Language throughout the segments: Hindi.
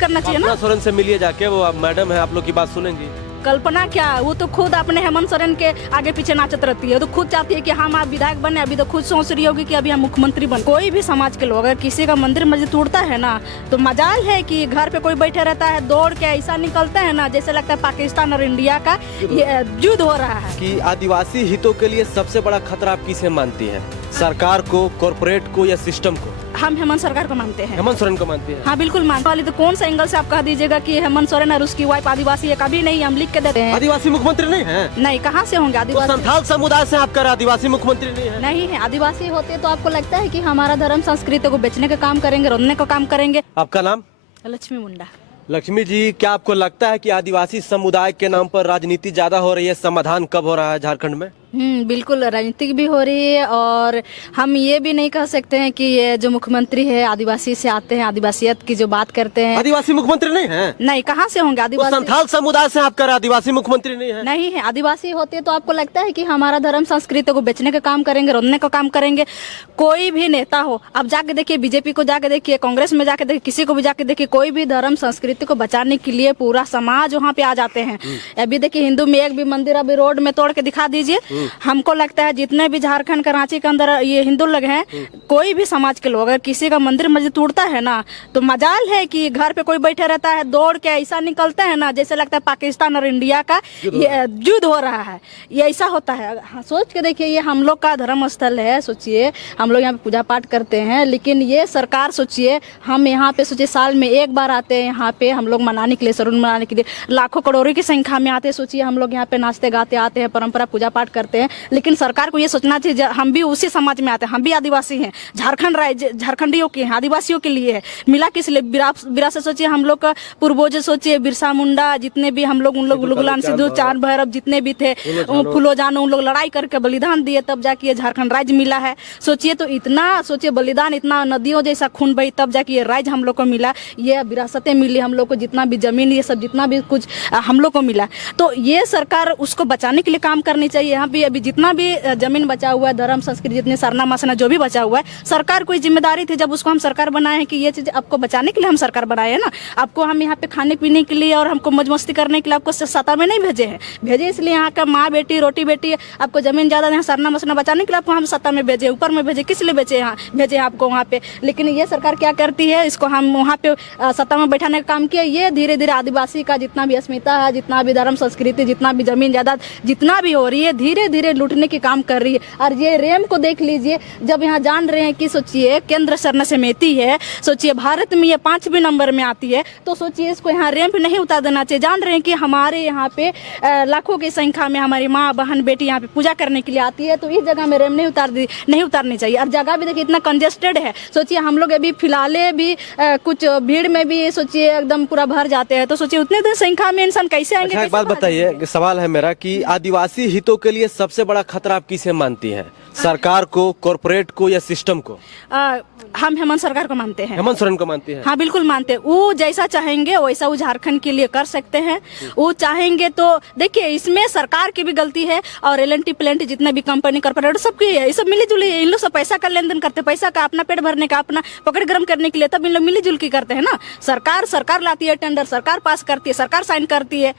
करना चाहिए ना। सोरेन से मिलिए जाके, वो आप मैडम है, आप लोग की बात सुनेंगी। कल्पना क्या, वो तो खुद अपने हेमंत सोरेन के आगे पीछे नाचत रहती है। तो खुद चाहती है कि हम आप विधायक बने, अभी तो खुद सोच रही होगी कि अभी हम मुख्यमंत्री बन। कोई भी समाज के लोग अगर किसी का मंदिर मस्जिद टूटता है ना, तो मजाल है कि घर पे कोई बैठे रहता है, दौड़ के ऐसा निकलता है ना जैसे लगता है पाकिस्तान और इंडिया का युद्ध हो रहा है। कि आदिवासी हितों के लिए सबसे बड़ा खतरा आप किसे मानती है? सरकार को, कॉर्पोरेट को या सिस्टम को? हम हेमंत सरकार को मानते हैं। हेमंत सोरेन को मानती है? हाँ बिल्कुल मानते वाली। तो कौन सा एंगल से आप कह दीजिएगा कि हेमंत सोरेन और उसकी वाइफ आदिवासी है? कभी नहीं, हम लिख के देते हैं। आदिवासी मुख्यमंत्री नहीं है? नहीं, कहाँ से होंगे आदिवासी? तो संथाल समुदाय से आप कर आदिवासी मुख्यमंत्री नहीं है? नहीं है। आदिवासी होते तो आपको लगता है कि हमारा धर्म संस्कृति को बेचने का काम करेंगे, रोकने का काम करेंगे? आपका नाम? लक्ष्मी मुंडा। लक्ष्मी जी, क्या आपको लगता है कि आदिवासी समुदाय के नाम पर राजनीति ज्यादा हो रही है? समाधान कब हो रहा है झारखंड में? बिल्कुल राजनीतिक भी हो रही है, और हम ये भी नहीं कह सकते हैं कि ये जो मुख्यमंत्री है आदिवासी से आते हैं, आदिवासियत की जो बात करते हैं। आदिवासी मुख्यमंत्री नहीं है? नहीं, कहाँ से होंगे आदिवासी? संथाल समुदाय से आप कर आदिवासी मुख्यमंत्री नहीं है? नहीं है। आदिवासी होते तो आपको लगता है कि हमारा धर्म संस्कृति को बेचने का काम करेंगे, रोकने का काम करेंगे? कोई भी नेता हो, अब जाके देखिए, बीजेपी को जाके देखिए, कांग्रेस में जाके देखिए, किसी को भी जाके देखिए, कोई भी धर्म संस्कृति को बचाने के लिए पूरा समाज वहाँ पे आ जाते हैं। अभी देखिए हिंदू में एक भी मंदिर अभी रोड में तोड़ के दिखा दीजिए। हमको लगता है जितने भी झारखंड कराची के अंदर ये हिंदू लोग हैं, कोई भी समाज के लोग अगर किसी का मंदिर मस्जिद टूटता है ना, तो मजाल है कि घर पे कोई बैठे रहता है, दौड़ के ऐसा निकलता है ना जैसे लगता है पाकिस्तान और इंडिया का युद्ध हो रहा है। ये ऐसा होता है। हाँ, सोच के देखिए, ये हम लोग का धर्म स्थल है। सोचिए, हम लोग यहाँ पे पूजा पाठ करते हैं, लेकिन ये सरकार, सोचिए हम यहाँ पे, सोचिए साल में एक बार आते हैं यहाँ पे हम लोग मनाने के लिए, सरून मनाने के लिए लाखों करोड़ों की संख्या में आते हैं। सोचिए हम लोग यहाँ पे नाचते गाते आते हैं, परंपरा पूजा पाठ करते हैं, लेकिन सरकार को ये सोचना चाहिए हम भी उसी समाज में आते हैं, हम भी आदिवासी हैं। झारखंड राज्य झारखंडियों के हैं, आदिवासियों के लिए है, मिला किस लिए विरासत। सोचिए हम लोग का पूर्वज, सोचिए बिरसा मुंडा, जितने भी हम लोग, उन लोग गुलाम सिद्धू, चांद भैरव जितने भी थे, फूलो जानो, उन लोग लड़ाई करके बलिदान दिए, तब जाके ये झारखंड राज्य मिला है। सोचिए तो इतना, सोचिए बलिदान, इतना नदियों जैसा खून बही, तब जाके ये राज्य हम लोग को मिला, ये विरासतें मिली हम लोग को, जितना भी जमीन, ये सब जितना भी कुछ हम लोग को मिला। तो ये सरकार उसको बचाने के लिए काम करनी चाहिए। यहाँ भी अभी जितना भी जमीन बचा हुआ है, धर्म संस्कृति जितने सरना मसना जो भी बचा हुआ है, सरकार को जिम्मेदारी थी जब उसको हम सरकार बनाए हैं कि ये चीज आपको बचाने के लिए हम सरकार बनाए हैं ना। आपको हम यहाँ पे खाने पीने के लिए और हमको मौज मस्ती करने के लिए आपको सत्ता में नहीं भेजे हैं, भेजे इसलिए यहाँ का माँ बेटी रोटी बेटी आपको जमीन ज्यादा यहाँ सरना मसना बचाने के लिए आपको हम सत्ता में भेजे, ऊपर में भेजे, किस लिए भेजे यहाँ, भेजे आपको वहाँ पे। लेकिन ये सरकार क्या करती है, इसको हम वहाँ पे सत्ता में बैठाने का काम किया। ये धीरे धीरे आदिवासी का जितना भी अस्मिता है, जितना भी धर्म संस्कृति, जितना भी जमीन जायदाद जितना भी हो रही है, धीरे धीरे लूटने के काम कर रही है। और ये रेम को देख लीजिए, जब यहाँ जान रहे हैं कि सोचिए केंद्र सरना समिति है, सोचिए भारत में ये 5वें नंबर में आती है, तो सोचिए इसको यहाँ रैंप नहीं उतार देना चाहिए। जान रहे हैं कि हमारे यहाँ पे लाखों की संख्या में हमारी माँ बहन बेटी यहाँ पे पूजा करने के लिए आती है, तो इस जगह में रैंप नहीं उतारनी चाहिए। और जगह भी देखिए इतना कंजेस्टेड है। सोचिए हम लोग अभी फिलहाल भी कुछ भीड़ में भी सोचिए एकदम पूरा भर जाते हैं, तो सोचिए उतने संख्या में इंसान कैसे आएंगे? अच्छा, एक बात बताइए, सवाल है मेरा कि आदिवासी हितों के लिए सबसे बड़ा खतरा आप किसे मानती है? सरकार को, कॉर्पोरेट को या सिस्टम को? हम हेमंत सरकार को मानते हैं। हेमंत सोरेन को मानती है? हाँ बिल्कुल मानते हैं। वो जैसा चाहेंगे वैसा वो झारखंड के लिए कर सकते हैं। वो चाहेंगे तो देखिए, इसमें सरकार की भी गलती है और एल&टी प्लेंटी जितने भी कंपनी कॉर्पोरेट सबकी है, ये सब मिली जुली, इन लोग सब पैसा का लेन देन करते, पैसा का अपना पेट भरने का, अपना पकड़ गर्म करने के लिए, तब इन लोग मिली जुल की करते हैं ना। सरकार लाती है टेंडर, सरकार पास करती है, सरकार साइन करती है।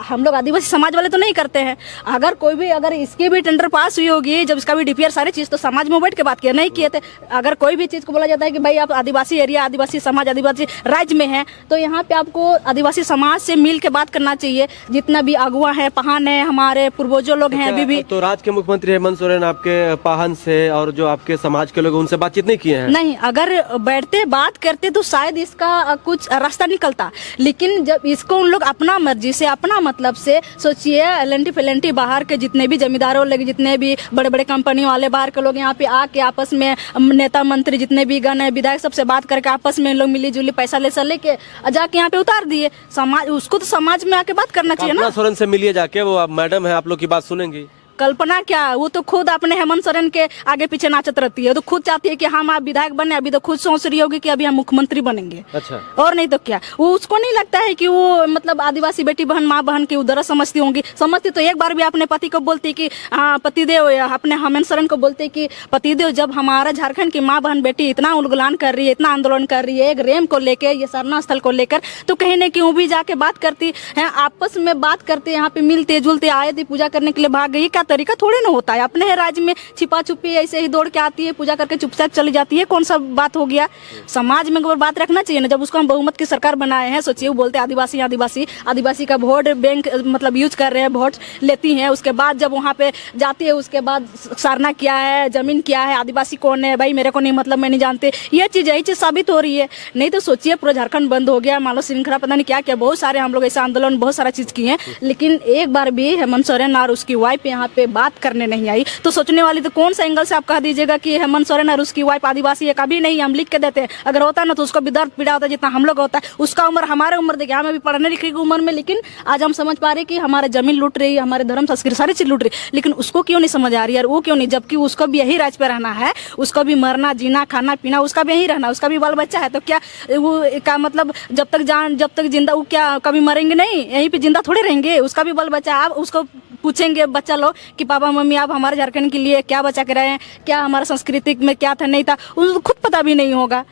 हम लोग आदिवासी समाज वाले तो नहीं करते हैं। अगर कोई भी, अगर इसकी भी टेंडर पास हुई होगी, जब इसका भी डीपीआर सारी चीज, तो समाज में बैठ के बात किया, नहीं किए थे। अगर कोई भी चीज को बोला जाता है कि भाई आप आदिवासी एरिया, आदिवासी समाज, आदिवासी राज्य में है, तो यहाँ पे आपको आदिवासी समाज से मिल के बात करना चाहिए। जितना भी अगुआ है, पहान है, हमारे पूर्वजों लोग हैं अभी भी। तो राज्य के मुख्यमंत्री हेमंत सोरेन आपके पाहन से और जो आपके समाज के लोग उनसे बातचीत नहीं किए हैं? नहीं, अगर बैठते बात करते तो शायद इसका कुछ रास्ता निकलता, लेकिन जब इसको उन लोग अपना मर्जी से, अपना मतलब से, सोचिए एल&टी फेलेंटी बाहर के जितने भी जमींदारों लगे, जितने भी बड़े बड़े कंपनी वाले बाहर के लोग यहाँ पे आके आपस में, नेता मंत्री जितने भी गण है, विधायक, सबसे बात करके आपस में लोग मिली जुली पैसा लेके जाके यहाँ पे उतार दिए। समाज, उसको तो समाज में आके बात करना चाहिए ना। सोरेन से मिलिए जाके, वो आप मैडम है, आप लोग की बात सुनेंगी। कल्पना क्या, वो तो खुद अपने हेमंत सोरेन के आगे पीछे नाचत रहती है। तो खुद चाहती है कि हम आप विधायक बने, अभी तो खुद सोच रही होगी कि अभी हम मुख्यमंत्री बनेंगे। अच्छा। और नहीं तो क्या, वो उसको नहीं लगता है कि वो मतलब आदिवासी बेटी बहन माँ बहन की उधर समझती होंगी। समझती तो एक बार भी अपने पति को बोलती कि हाँ पतिदेव, अपने हेमंत सोरेन को बोलते कि पतिदेव, जब हमारा झारखंड की माँ बहन बेटी इतना उलगुलान कर रही है, इतना आंदोलन कर रही है एक रेम को लेकर, ये सरना स्थल को लेकर, तो कहीं न कहीं वो भी जाके बात करती है, आपस में बात करते, यहाँ पे मिलते जुलते, आए थे पूजा करने के लिए भाग गई। क्या तरीका थोड़ी ना होता है, अपने राज्य में छिपा छुपी ऐसे ही दौड़ के आती है, पूजा करके चुपचाप चली जाती है, कौन सा बात हो गया। समाज में बात रखना चाहिए ना। जब उसको हम बहुमत की सरकार बनाए हैं, सोचिए वो बोलते आदिवासी आदिवासी आदिवासी का वोट बैंक मतलब यूज कर रहे हैं, वोट लेती हैं, उसके बाद जब वहाँ पे जाती है उसके बाद सरना क्या है, जमीन क्या है, आदिवासी कौन है, भाई मेरे को नहीं मतलब, मैं नहीं जानते, ये चीज यही चीज साबित हो रही है। नहीं तो सोचिए पूरा झारखंड बंद हो गया, मालो श्रृंखला पता नहीं क्या क्या, बहुत सारे हम लोग ऐसा आंदोलन बहुत सारा चीज किए हैं, लेकिन एक बार भी हेमंत सोरेन और उसकी वाइफ यहाँ पे बात करने नहीं आई। तो सोचने वाली तो कौन सा एंगल से आप कह दीजिएगा कि हेमंत सोरेन और उसकी वाइफ आदिवासी है? कभी नहीं, हम लिख के देते हैं। अगर होता ना तो उसको भी दर्द पीड़ा होता जितना हम लोग होता है। उसका उम्र हमारे उम्र देखिए, हमें भी पढ़ने लिखने की उम्र में, लेकिन आज हम समझ पा रहे कि हमारे जमीन लूट रही है, हमारे धर्म संस्कृति सारी चीज लूट रही है, लेकिन उसको क्यों नहीं समझ आ रही है? और वो क्यों नहीं, जबकि उसको भी यही राज पे रहना है, उसको भी मरना जीना खाना पीना उसका भी यही रहना, उसका भी बाल बच्चा है। तो क्या वो का मतलब जब तक जिंदा, वो क्या कभी मरेंगे नहीं? यहीं पे जिंदा थोड़े रहेंगे, उसका भी बाल बच्चा। आप उसको पूछेंगे बच्चा लोग कि पापा मम्मी आप हमारे झारखंड के लिए क्या बचा के रहे हैं, क्या हमारा सांस्कृतिक में क्या था नहीं था, उनको खुद पता भी नहीं होगा।